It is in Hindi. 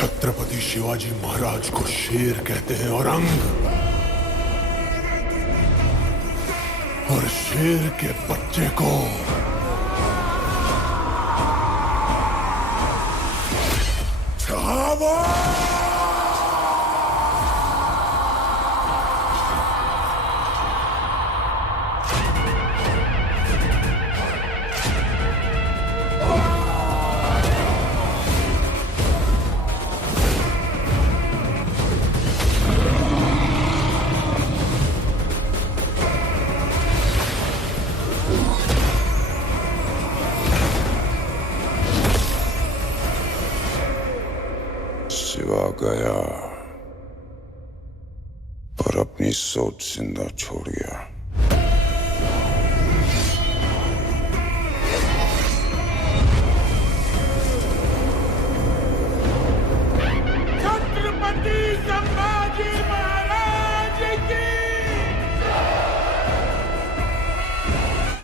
छत्रपति शिवाजी महाराज को शेर कहते हैं औरंग, और शेर के बच्चे को छावा। शिवा गया और अपनी सोच जिंदा छोड़ गया।